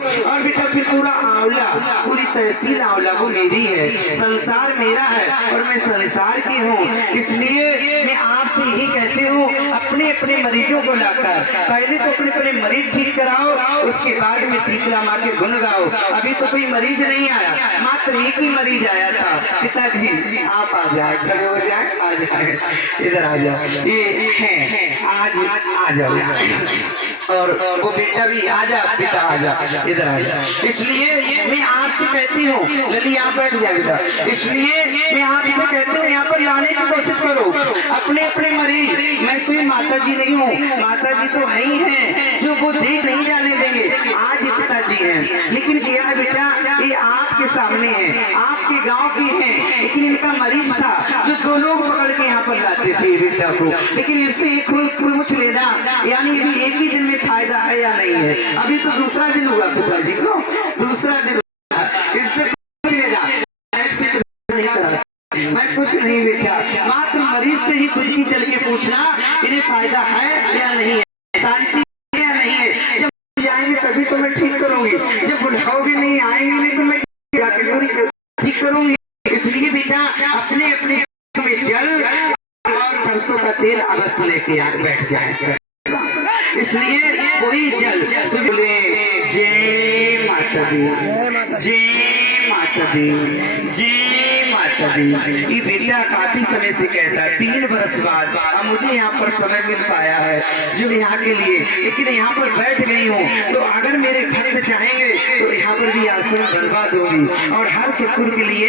और बेटा फिर पूरा आंवला, पूरी तहसील आंवला वो मेरी है, संसार मेरा है और मैं संसार की हूँ। इसलिए मैं आपसे यही कहती हूँ, अपने अपने मरीजों को लाकर पहले तो अपने अपने मरीज ठीक कराओ, उसके बाद में शीतला माँ के गुण गाओ। अभी तो कोई मरीज नहीं आया, मात्र एक ही मरीज आया था। पिताजी आप आ जाए, खड़े हो जाए, आ जाए, इधर आ जाओ, ये है आज आ जाओ, और वो बेटा भी आ जा, बेटा आ जा, इधर आ जा। इसलिए मैं आपसे कहती हूँ, लली यहाँ बैठ जाए बेटा, इसलिए मैं आपसे कहती हूँ यहाँ पर लाने की कोशिश करो अपने अपने मरीज। मैं स्वयं माता जी नहीं हूँ, माता जी तो है ही है जो वो देख नहीं जाने देंगे, आज ही पिताजी हैं। लेकिन क्या है बेटा, ये आपके सामने है, आपके गाँव की है, लेकिन इनका मरीज था जो दो लोग पकड़ के यहाँ पर लाते थे बेटा को, लेकिन इनसे एक कुछ लेना, यानी भी एक ही दिन में फायदा है या नहीं है। अभी तो दूसरा दिन हुआ पिताजी को, दूसरा दिन इससे कुछ लेना, नहीं करा मैं कुछ नहीं बेटा, मात्र मरीज से ही खुद की चल के पूछना इन्हें फायदा है या नहीं है, शांति है या नहीं है। जब जाएंगे तभी तो मैं ठीक करूंगी, जब बुलाओगे नहीं, आएंगे नहीं तो मैं ठीक करूंगी। इसलिए बेटा अपने अपने में जल और सरसों का तेल अवश्य लेके बैठ जाए। इसलिए वही जल सुबह जय माता दी, जय माता दी, जय माता दी। ये बेटा काफी समय से कहता है, 3 वर्ष बाद अब मुझे यहाँ पर समय मिल पाया है जो यहाँ के लिए, लेकिन यहाँ पर बैठ गई हूँ तो अगर मेरे भक्त चाहेंगे तो यहाँ पर भी आश्रम बनवा दूंगी, और हर शुक्र के लिए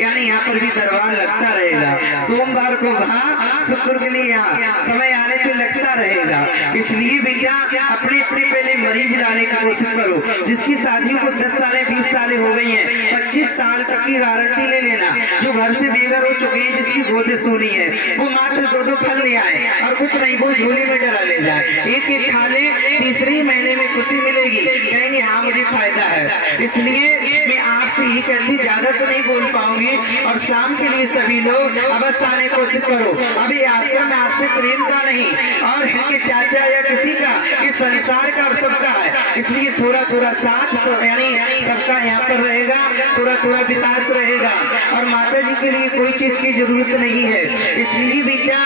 यानी यहाँ पर भी दरबार लगता रहेगा, सोमवार को वहाँ शुक्र के लिए यहाँ समय आने पे लगता रहेगा। इसलिए भैया अपने अपने पहले मरीज लाने की कोशिश करो, जिसकी शादियों को 10 सालें 20 सालें हो गई हैं, 25 साल तक की गारंटी ले लेना। जो घर से बेघर हो चुके हैं, जिसकी गोद सोनी है, वो मात्र 2-2 फल ले आए और कुछ नहीं, वो झोली में डरा ले जाए, एक एक खा ले, तीसरे महीने में खुशी मिलेगी, कहेंगे हाँ मुझे फायदा है। इसलिए मैं आपसे यही कहती, ज्यादा तो नहीं बोल पाऊंगी, और शाम के लिए सभी लोग अवश्य आने की कोशिश करो। अभी आश्रम आपसे प्रेम का नहीं और इनके चाचा या किसी का, ये संसार का और सबका है, इसलिए थोड़ा थोड़ा साथ यानी सबका यहाँ पर रहेगा, थोड़ा थोड़ा विकास रहेगा, और माता जी के लिए कोई चीज की जरूरत नहीं है। इसलिए भी क्या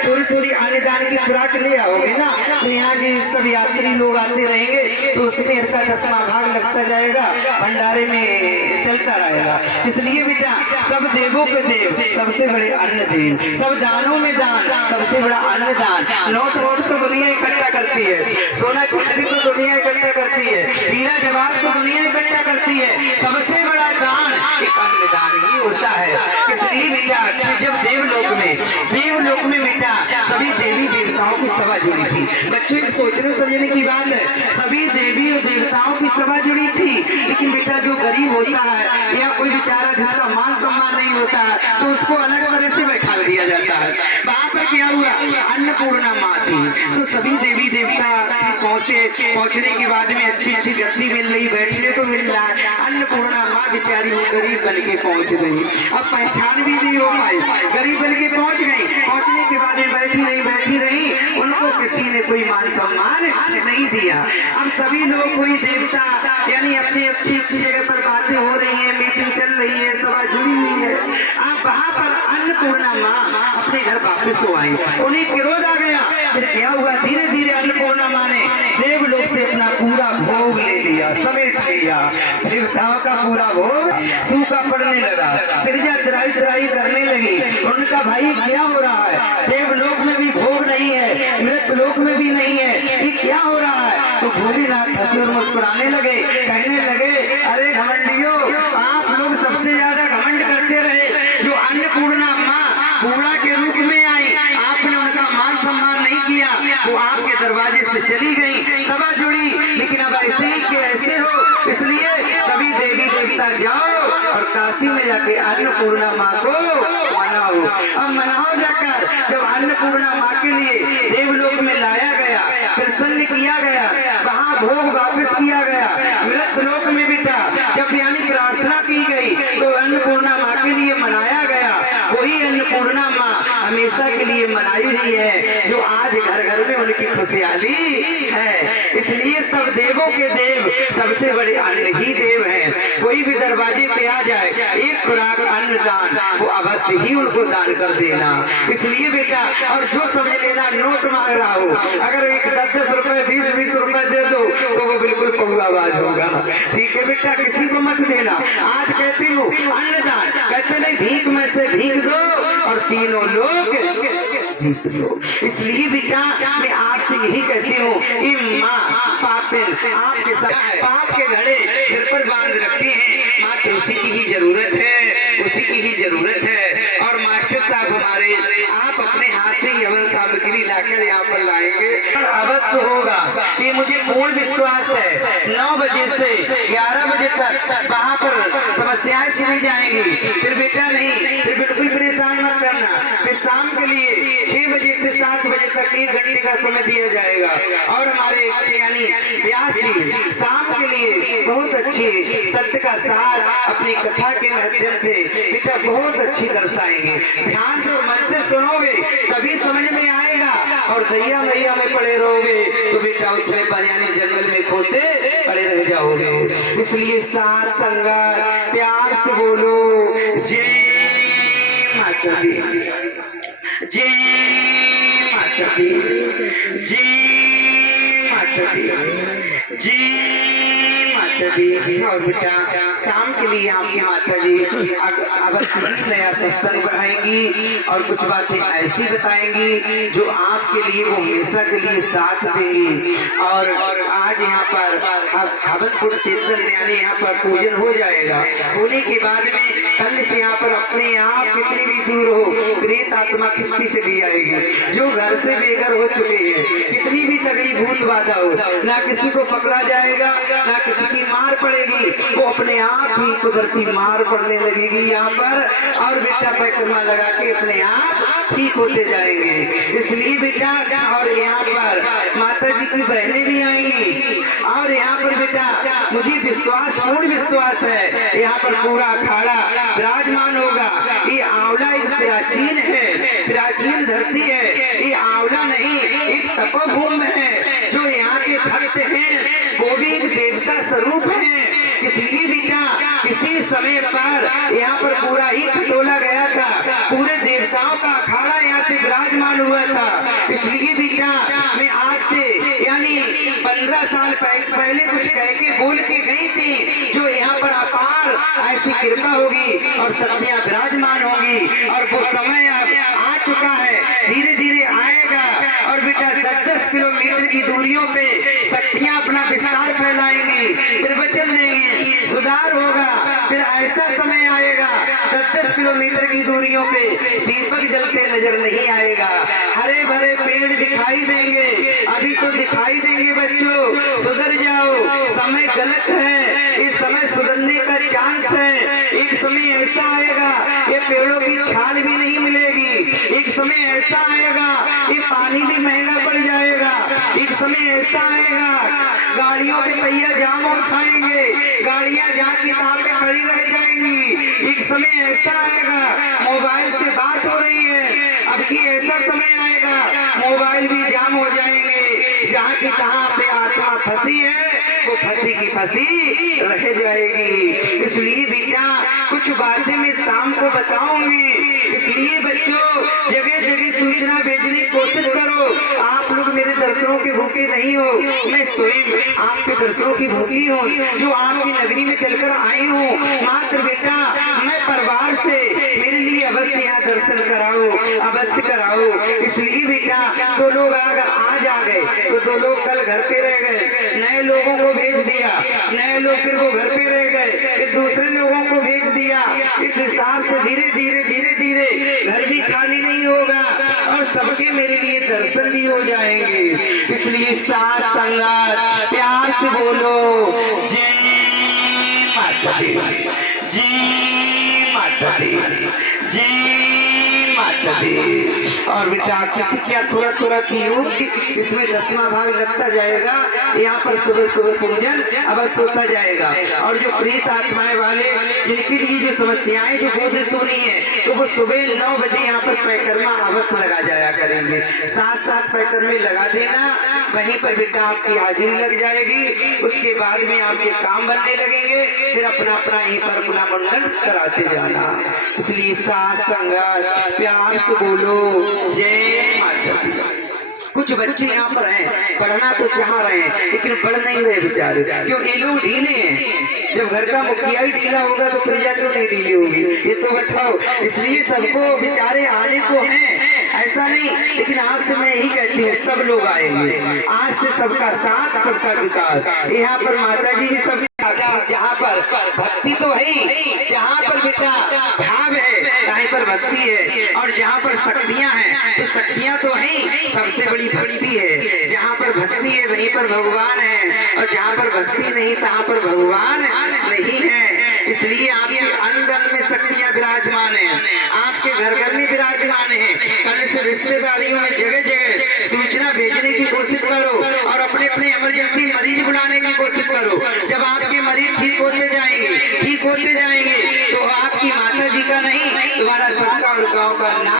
थोड़ी थोड़ी आने जाने की खुराक ले आओगे ना, तो यहाँ जी सब यात्री लोग आते रहेंगे तो उसमें इसका 10वां भाग लगता जाएगा, भंडारे में चलता रहेगा। इसलिए बेटा सब देवों के देव, सबसे बड़े अन्न देव, सब दानों में दान, सबसे बड़ा अन्न दान। नोट वोट तो दुनिया इकट्ठा करती है, सोना चांदी तो दुनिया इकट्ठा करती है, हीरा जवाहर तो दुनिया इकट्ठा करती है, सबसे बड़ा दान एक अन्न दान ही होता है। इसलिए बेटा जब देवलोक में बेटा सभी देवी देवताओं की सभा जुड़ी थी, बच्चों एक सोचने समझने की बात है, सभी देवी और देवताओं की सभा जुड़ी थी, लेकिन बेटा जो गरीब होता है या कोई बेचारा जिसका मान सम्मान नहीं होता है, तो उसको अलग तरह से बैठा दिया जाता है। वहां पर क्या हुआ, अन्नपूर्णा माँ थी, तो सभी देवी देवता पहुंचने के बाद में अच्छी अच्छी गद्दी मिल रही, बैठने को मिल रहा है, अन्नपूर्णा माँ बेचारी वो गरीब बन के पहुंच गई। अब पहचान भी नहीं हो पाई, गरीब बन के पहुंच गई, पहुंचने के बाद में बैठी रही, उनको किसी ने कोई मान सम्मान नहीं दिया। अब सभी लोग कोई देवता यानी अपनी अच्छी अच्छी जगह पर बातें हो रही है, मीटिंग चल रही है, सभा जुड़ी हुई है, अब वहां पर अन्नपूर्णा माँ अपने घर वापस हो आई, उन्हें क्रोध आ गया। फिर क्या हुआ, धीरे धीरे अन्नपूर्णा माँ ने देवलोक से अपना पूरा भोग ले लिया, समेट लिया, देवताओं का पूरा भोग सूखा पड़ने लगा, गिरजा त्राई करने लगी। उनका भाई क्या हो रहा है, देवलोक में भी भोग नहीं है, मृतलोक में भी नहीं है, ये क्या हो रहा है। तो भोलेनाथ हंसे और मुस्कुराने लगे, कहने लगे अरे घमंडियों, आप लोग सबसे ज्यादा घमंड करते रहे, जो अन्नपूर्णा माँ पूरा के रूप में आई, आपने उनका मान सम्मान नहीं किया, वो आपके दरवाजे से चली गई, सभा जुड़ी, लेकिन अब ऐसे ही के ऐसे हो। इसलिए सभी देवी देवता जाओ और काशी में जाके अन्नपूर्णा माँ को मनाओ। अब मनाओ जाकर, जब अन्नपूर्णा माँ के लिए देवलोक में लाया गया, प्रसन्न किया गया, वहाँ भोग वापस किया गया, मृतलोक में बेटा जब यानी प्रार्थना की गई तो अन्नपूर्णा माँ के लिए मनाया गया। वही अन्नपूर्णा माँ हमेशा के लिए मनाई रही है, जो आज घर घर में उनकी खुशहाली है। इसलिए सब देवों के देव सबसे बड़े अन्न ही देव हैं। कोई भी दरवाजे पे आ जाए, एक खुराक अन्न दान, वो अवश्य ही उनको दान कर देना। इसलिए बेटा, और जो समझ लेना नोट मांग रहा हो, अगर एक 10-10 रुपए 20-20 रुपए दे दो तो वो बिल्कुल पहुआबाज होगा। ठीक है बेटा, किसी को मत देना। आज कहती हूँ अन्नदान, कहते नहीं भीख में से भीख दो और तीनों लोग जीत लो। इसलिए बेटा मैं आपसे यही कहती हूँ, माँ पापिन आपके साथ पाप के घड़े सिर पर बांध रखे हैं, मात्र उसी की ही जरूरत है, उसी की ही जरूरत है। और मास्टर साहब हमारे, आप अपने हाथ से ही हवन सामग्री लाकर यहाँ पर लाएंगे और अवश्य होगा। ये मुझे पूर्ण विश्वास है। 9 बजे से 11 बजे तक वहाँ पर समस्याएं सुनी जाएंगी। फिर बेटा नहीं, फिर बिल्कुल परेशान मत करना। फिर शाम के लिए 6 बजे से 7 बजे तक 1 घंटे का समय दिया जाएगा। और हमारे यानी व्यास जी शाम के लिए बहुत अच्छी सत्य का सार अपनी कथा के माध्यम से बेटा बहुत अच्छी दर्शाएंगे। ध्यान से मन से सुनोगे तभी समझ में आएगा। और दैया मैया में पड़े रहोगे तो बेटा उसमें यानी जंगल में खोते पड़े रह जाओगे। इसलिए साथ संगत प्यार से बोलो, जय माता दी, जय माता दी, जय माता दी, जय माता दी। और बेटा शाम के लिए आपकी माता जी अवश्य नया सत्संग बढ़ाएंगी और कुछ बातें ऐसी बताएंगी जो आपके लिए वो हमेशा के लिए साथ देंगी। और आज यहाँ पर हवनपुर चेतन यानी यहाँ पर पूजन हो जाएगा। होने के बाद में कल से यहाँ पर अपने आप कितनी भी दूर हो प्रेत आत्मा खिंचती चली आएगी। जो घर से बेघर हो चुके हैं, कितनी भी तगड़ी भूल बाधा हो, ना किसी को पकड़ा जाएगा ना किसी की मार पड़ेगी, वो अपने आप ही कुदरती मार पड़ने लगेगी यहाँ पर। और बेटा पैकर्मा लगा के अपने आप ठीक होते जाएंगे। इसलिए बेटा, और यहाँ पर माता जी की बहनें भी आएंगी। और यहाँ पर बेटा मुझे विश्वास, पूर्ण विश्वास है, यहाँ पर पूरा अखाड़ा विराजमान होगा। ये आंवला एक प्राचीन है, प्राचीन धरती है। ये आंवला नहीं, एक तपोभूमि है। जो यहाँ के भक्त हैं वो भी एक देवता स्वरूप है। इसलिए बेटा किसी समय पर यहाँ पर पूरा ही खटोला गया था, पूरे देवताओं का अखाड़ा यहाँ से विराजमान हुआ था। इसलिए बेटा मैं आज से यानी 15 साल पहले कुछ कह के बोल के गई थी, जो यहाँ पर अपार ऐसी कृपा होगी और शक्तियाँ विराजमान होगी। और वो समय अब आ चुका है, धीरे धीरे आएगा। और बेटा 10-10 किलोमीटर की दूरियों पे शक्तियाँ अपना विस्तार फैलाएंगी, प्रवचन देंगे, सुधार होगा। फिर ऐसा समय आएगा 10-10 किलोमीटर की दूरियों पे दीपक जलते नजर नहीं आएगा, हरे भरे पेड़ दिखाई देंगे। अभी तो दिखाई देंगे बच्चों, सुधर जाओ, समय गलत है, इस समय सुधरने का चांस है। एक समय ऐसा आएगा ये पेड़ों की छाल भी नहीं मिलेगी। एक समय ऐसा आएगा ये पानी भी महंगा पड़ जाएगा। एक समय ऐसा आएगा गाड़ियों के पहिया जाम हो खाएंगे, गाड़ियां जहाँ की तहाँ पे खड़ी रह जाएंगी। एक समय ऐसा आएगा मोबाइल से बात हो रही है, अब की ऐसा समय आएगा मोबाइल भी जाम हो जाएंगे। जहाँ की तहाँ पे आत्मा फंसी है वो फंसी की फंसी रह जाएगी। इसलिए बेटा कुछ बातें मैं शाम को बताऊंगी। इसलिए बच्चों जगह जगह सूचना भेजने की कोशिश करो। आप लोग मेरे दर्शनों के भूखे नहीं हो, मैं स्वयं आपके दर्शनों की भूखी हूँ, जो आपकी नगरी में चलकर आई हूँ। मात्र बेटा मैं परिवार से मेरे लिए अवश्य यहाँ दर्शन कराओ, अवश्य कराओ। इसलिए बेटा 2 लोग आज आ गए तो 2 लोग कल घर पे रह गए, नए लोगों को भेज दिया, नए लोग फिर वो घर पे रह गए, फिर दूसरे लोगों को भेज दिया। इस हिसाब से धीरे धीरे धीरे धीरे घर भी खाली नहीं होगा और सबके मेरे लिए दर्शन भी हो जाएंगे। इसलिए साथ संगत प्यार से बोलो, जय माता दी, जय माता दी, जय माता माता दी। और बेटा किसी क्या थोड़ा थोड़ा की हो, इसमें 10वां भाग लगता जाएगा। यहाँ पर सुबह सुबह पूजन अवश्य होता जाएगा। और जो प्रीत आत्माएं वाले जिनके लिए जो समस्याएं जो बोध सुनी है, तो वो सुबह 9 बजे यहाँ पर परिक्रमा अवश्य लगा जाया करेंगे। 7 परिक्रमा लगा देना, वहीं पर बेटा आपकी हाजिरी लग जाएगी। उसके बाद में आपके काम बनने लगेंगे, फिर अपना अपना यहीं पर अपना मुंडन कराते जाना। इसलिए साथ संगत प्यार से बोलो जय माता दी। कुछ बच्चे यहाँ पर हैं, पढ़ना तो चाह रहे हैं लेकिन पढ़ नहीं रहे बेचारे, क्यों? ये लोग ढीले हैं। जब घर का मुखिया ही ढीला होगा तो प्रजा क्यों नहीं ढीली होगी, ये तो बताओ। इसलिए सबको बेचारे आने को हैं, ऐसा नहीं, लेकिन आज से मैं यही कहती हूँ सब लोग आएंगे। आज से सबका साथ सबका विकास। यहाँ पर माता जी भी सब, जहाँ पर भक्ति तो है, जहाँ पर बेटा भाव है वहीं पर भक्ति है। और जहाँ पर शक्तियाँ हैं तो शक्तियाँ तो है, सबसे बड़ी भक्ति है। जहाँ पर भक्ति है वहीं पर भगवान है, और जहाँ पर भक्ति नहीं तहाँ पर भगवान नहीं है। इसलिए आपके अंग अंग में शक्तियाँ विराजमान है, आपके घर घर में विराजमान है। कल से रिश्तेदारियों में जगह जगह सूचना भेजने की कोशिश करो, और अपने अपने इमरजेंसी मरीज बुलाने की कोशिश करो। जब आपके मरीज ठीक होते जाएंगे तो आपकी माता जी का नहीं, तुम्हारा सबका और गाँव का नाम